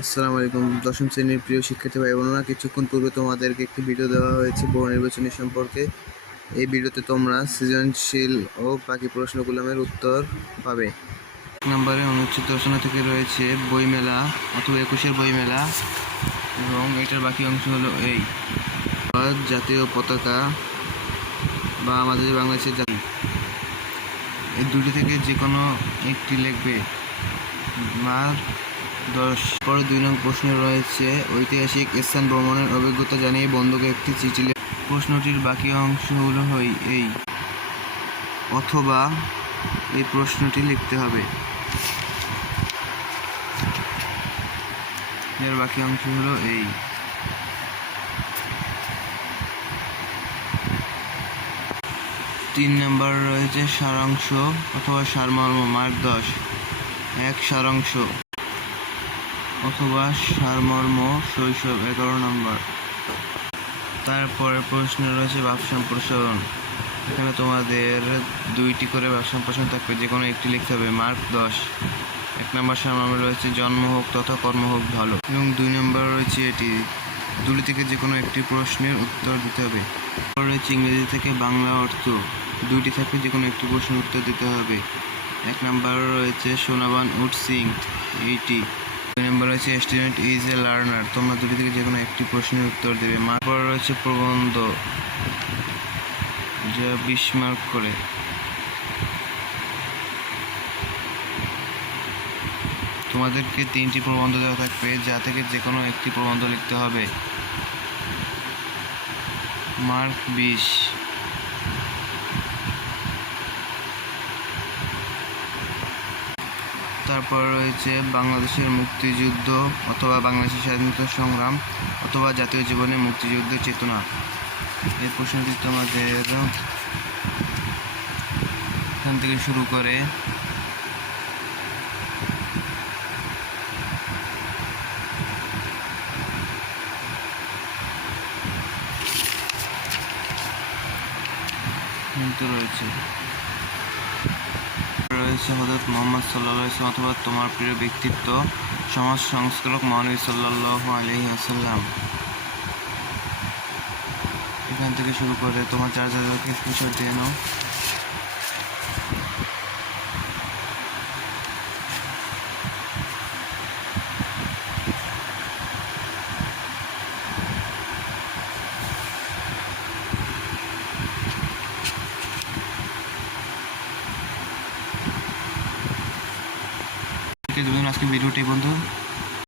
আসসালামু আলাইকুম। দশম শ্রেণীর প্রিয় শিক্ষার্থী ভাই বোনেরা, কিছুক্ষণ পূর্বে তোমাদেরকে একটি ভিডিও দেওয়া হয়েছে বহু নির্বাচনী সম্পর্কে। এই ভিডিওতে তোমরা সৃজনশীল ও বাকি প্রশ্নগুলোর উত্তর পাবে। এক নম্বরে অনুচ্ছেদ রচনা থেকে রয়েছে বইমেলা অথবা ২১-এর বইমেলা, এবং এটার বাকি অংশ হলো এই জাতীয় পতাকা বা আমাদের বাংলাদেশের জাতি। এই দুটি থেকে যে কোনো একটি লিখবে। মার 10 পরে ২ নং প্রশ্নে রয়েছে ঐতিহাসিক স্থান ভ্রমণের অভিজ্ঞতা জানিয়ে বন্ধুকে একটি চিঠি প্রশ্নটির বাকি অংশগুলো এই অথবা এই প্রশ্নটি লিখতে হবে। এর বাকি অংশ হলো এই। ৩ নম্বর রয়েছে সারাংশ অথবা সারমর্ম, মার্ক 10। ১ সারাংশ অথবা সারমর্ম শৈশব, 11 নম্বর। তারপরে প্রশ্ন রয়েছে ভাব সম্প্রসারণ। এখানে তোমাদের ২টি করে ভাব সম্প্রসারণ থাকবে, যে কোনো একটি লিখতে হবে, মার্ক 10। ১ নম্বর সারমর্ম রয়েছে জন্ম হোক তথা কর্ম হোক ভালো, এবং ২ নম্বর রয়েছে এটি। দুটি থেকে যে কোনো একটি প্রশ্নের উত্তর দিতে হবে। রয়েছে ইংরেজি থেকে বাংলা অর্থ, ২টি থাকবে, যে কোনো একটি প্রশ্নের উত্তর দিতে হবে। ১ নম্বর রয়েছে সোনাবান উড সিং, এইটি। ২ নম্বর রয়েছে স্টুডেন্ট ইজ এ লার্নার, তোমরা দুটি থেকে যে কোনো একটি প্রশ্নের উত্তর দেবে। তারপর রয়েছে প্রবন্ধ, যা ২০ মার্ক করে। তোমাদেরকে ৩টি প্রবন্ধ দেওয়া থাকবে, যা থেকে যে কোনো একটি প্রবন্ধ লিখতে হবে, মার্ক ২০। তারপর রয়েছে বাংলাদেশের মুক্তিযুদ্ধ অথবা বাংলাদেশের স্বাধীনতা সংগ্রাম অথবা জাতীয় জীবনে মুক্তিযুদ্ধের চেতনা। এই প্রশ্নটি তোমাদের এখান থেকে শুরু করে রয়েছে হযরত মুহাম্মদ সাল্লাল্লাহু আলাইহি ওয়াসাল্লাম অথবা তোমার প্রিয় ব্যক্তিত্ব, সমাজ সংস্কারক মহানবী সাল্লাল্লাহু আলাইহি ওয়াসাল্লাম। এখান থেকে শুরু করে তোমার যার স্ক্রিনশট দিয়ে নাও। আজকে ভিডিওটি বন্ধু।